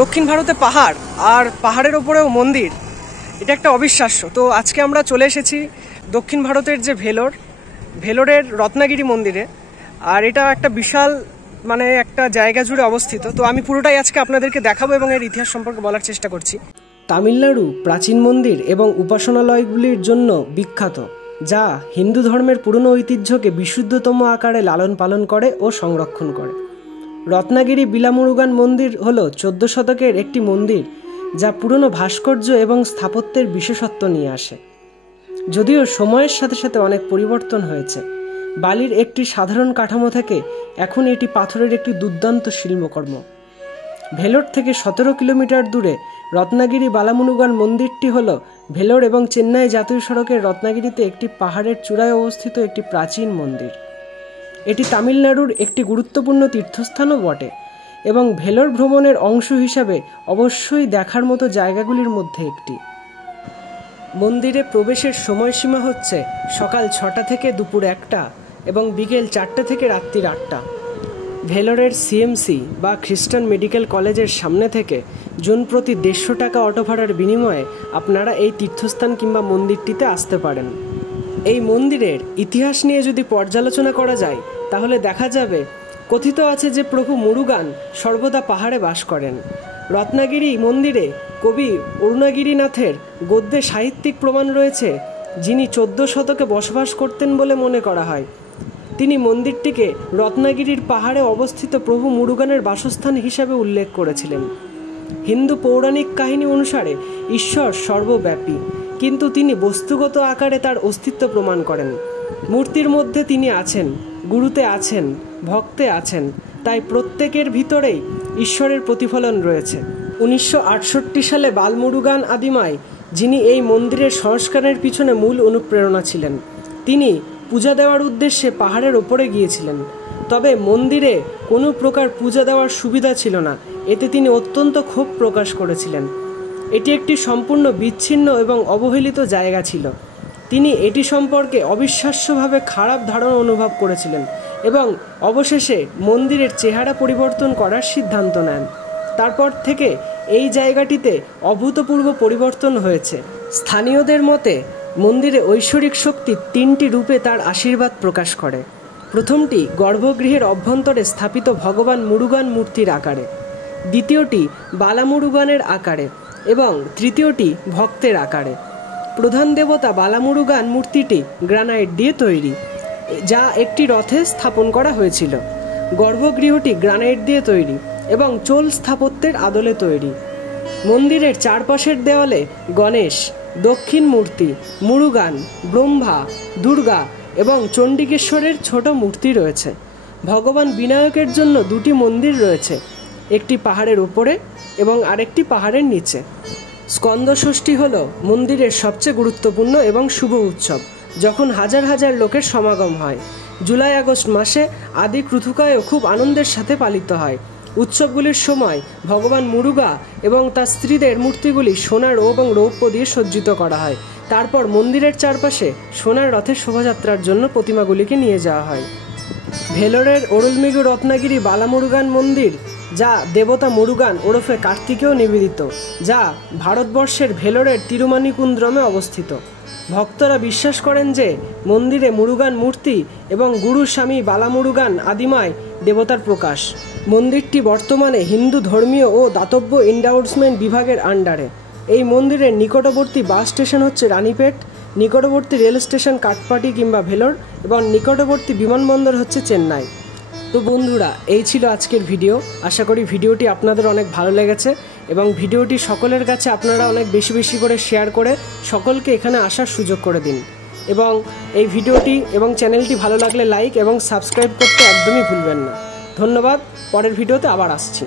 দক্ষিণ ভারতে পাহাড় আর পাহাড়ের ওপরেও মন্দির, এটা একটা অবিশ্বাস্য। তো আজকে আমরা চলে এসেছি দক্ষিণ ভারতের যে ভেলোরের রত্নাগিরি মন্দিরে। আর এটা একটা বিশাল একটা জায়গা জুড়ে অবস্থিত। তো আমি পুরোটাই আজকে আপনাদেরকে দেখাবো এবং এর ইতিহাস সম্পর্কে বলার চেষ্টা করছি। তামিলনাড়ু প্রাচীন মন্দির এবং উপাসনালয়গুলির জন্য বিখ্যাত, যা হিন্দু ধর্মের পুরনো ঐতিহ্যকে বিশুদ্ধতম আকারে লালন পালন করে ও সংরক্ষণ করে। রত্নাগিরি বিলামুরুগান মন্দির হল 14 শতকের একটি মন্দির, যা পুরনো ভাস্কর্য এবং স্থাপত্যের বিশেষত্ব নিয়ে আসে। যদিও সময়ের সাথে সাথে অনেক পরিবর্তন হয়েছে, বালির একটি সাধারণ কাঠামো থেকে এখন এটি পাথরের একটি দুর্দান্ত শিল্পকর্ম। ভেলোর থেকে 17 কিলোমিটার দূরে রত্নাগিরি বালামুরুগান মন্দিরটি হল ভেলোর এবং চেন্নাই জাতীয় সড়কের রত্নাগিরিতে একটি পাহাড়ের চূড়ায় অবস্থিত একটি প্রাচীন মন্দির। এটি তামিলনাড়ুর একটি গুরুত্বপূর্ণ তীর্থস্থানও বটে এবং ভেলোর ভ্রমণের অংশ হিসাবে অবশ্যই দেখার মতো জায়গাগুলির মধ্যে একটি। মন্দিরে প্রবেশের সময়সীমা হচ্ছে সকাল 6টা থেকে দুপুর 1টা এবং বিকেল 4টে থেকে রাত্রির 8টা। ভেলোরের সিএমসি বা খ্রিস্টান মেডিকেল কলেজের সামনে থেকে জন প্রতি 150 টাকা অটো ভাড়ার বিনিময়ে আপনারা এই তীর্থস্থান কিংবা মন্দিরটিতে আসতে পারেন। এই মন্দিরের ইতিহাস নিয়ে যদি পর্যালোচনা করা যায় তাহলে দেখা যাবে, কথিত আছে যে প্রভু মুরুগান সর্বদা পাহাড়ে বাস করেন। রত্নাগিরি মন্দিরে কবি অরুণাগিরিনাথের গদ্যে সাহিত্যিক প্রমাণ রয়েছে, যিনি 14 শতকে বসবাস করতেন বলে মনে করা হয়। তিনি মন্দিরটিকে রত্নাগিরির পাহাড়ে অবস্থিত প্রভু মুরুগানের বাসস্থান হিসাবে উল্লেখ করেছিলেন। হিন্দু পৌরাণিক কাহিনী অনুসারে ঈশ্বর সর্বব্যাপী, কিন্তু তিনি বস্তুগত আকারে তার অস্তিত্ব প্রমাণ করেন। মূর্তির মধ্যে তিনি আছেন, গুরুতে আছেন, ভক্তে আছেন, তাই প্রত্যেকের ভিতরেই ঈশ্বরের প্রতিফলন রয়েছে। 1968 সালে বালমুরুগান আদিমাই, যিনি এই মন্দিরের সংস্কারের পিছনে মূল অনুপ্রেরণা ছিলেন, তিনি পূজা দেওয়ার উদ্দেশ্যে পাহাড়ের ওপরে গিয়েছিলেন। তবে মন্দিরে কোনো প্রকার পূজা দেওয়ার সুবিধা ছিল না, এতে তিনি অত্যন্ত ক্ষোভ প্রকাশ করেছিলেন। এটি একটি সম্পূর্ণ বিচ্ছিন্ন এবং অবহেলিত জায়গা ছিল। তিনি এটি সম্পর্কে অবিশ্বাস্যভাবে খারাপ ধারণা অনুভব করেছিলেন এবং অবশেষে মন্দিরের চেহারা পরিবর্তন করার সিদ্ধান্ত নেন। তারপর থেকে এই জায়গাটিতে অভূতপূর্ব পরিবর্তন হয়েছে। স্থানীয়দের মতে মন্দিরে ঐশ্বরিক শক্তি 3টি রূপে তার আশীর্বাদ প্রকাশ করে। প্রথমটি গর্ভগৃহের অভ্যন্তরে স্থাপিত ভগবান মুরুগান মূর্তির আকারে, দ্বিতীয়টি বালামুরুগানের আকারে এবং তৃতীয়টি ভক্তের আকারে। প্রধান দেবতা বালামুরুগান মূর্তিটি গ্রানাইট দিয়ে তৈরি, যা একটি রথে স্থাপন করা হয়েছিল। গর্ভগৃহটি গ্রানাইট দিয়ে তৈরি এবং চোল স্থাপত্যের আদলে তৈরি। মন্দিরের চারপাশের দেওয়ালে গণেশ, দক্ষিণ মূর্তি, মুরুগান, ব্রহ্মা, দুর্গা এবং চণ্ডিকেশ্বরের ছোট মূর্তি রয়েছে। ভগবান বিনায়কের জন্য 2টি মন্দির রয়েছে, একটি পাহাড়ের উপরে এবং আরেকটি পাহাড়ের নিচে। স্কন্দ ষষ্ঠী হল মন্দিরের সবচেয়ে গুরুত্বপূর্ণ এবং শুভ উৎসব, যখন হাজার হাজার লোকের সমাগম হয়। জুলাই আগস্ট মাসে আদি কৃথুকায়ও খুব আনন্দের সাথে পালিত হয়। উৎসবগুলির সময় ভগবান মুরুগা এবং তার স্ত্রীদের মূর্তিগুলি সোনার এবং রৌপ্য দিয়ে সজ্জিত করা হয়। তারপর মন্দিরের চারপাশে সোনার রথের শোভাযাত্রার জন্য প্রতিমাগুলিকে নিয়ে যাওয়া হয়। ভেলোরের অরুলমিগু রত্নাগিরি বালামুরুগান মন্দির, যা দেবতা মুরুগান ওরফে কার্তিকেও নিবেদিত, যা ভারতবর্ষের ভেলোরের তিরুমানিকুন্দ্রমে অবস্থিত। ভক্তরা বিশ্বাস করেন যে মন্দিরে মুরুগান মূর্তি এবং গুরু স্বামী বালামুরুগান আদিমায় দেবতার প্রকাশ। মন্দিরটি বর্তমানে হিন্দু ধর্মীয় ও দাতব্য এন্ডাউন্সমেন্ট বিভাগের আন্ডারে। এই মন্দিরের নিকটবর্তী বাস স্টেশন হচ্ছে রানীপেট, নিকটবর্তী রেল স্টেশন কাটপাটি কিংবা ভেলোর এবং নিকটবর্তী বিমানবন্দর হচ্ছে চেন্নাই। তো বন্ধুরা, এই ছিল আজকের ভিডিও। আশা করি ভিডিওটি আপনাদের অনেক ভালো লেগেছে এবং ভিডিওটি সকলের কাছে আপনারা অনেক বেশি বেশি করে শেয়ার করে সকলকে এখানে আসার সুযোগ করে দিন। এবং এই ভিডিওটি এবং চ্যানেলটি ভালো লাগলে লাইক এবং সাবস্ক্রাইব করতে একদমই ভুলবেন না। ধন্যবাদ। পরের ভিডিওতে আবার আসছি।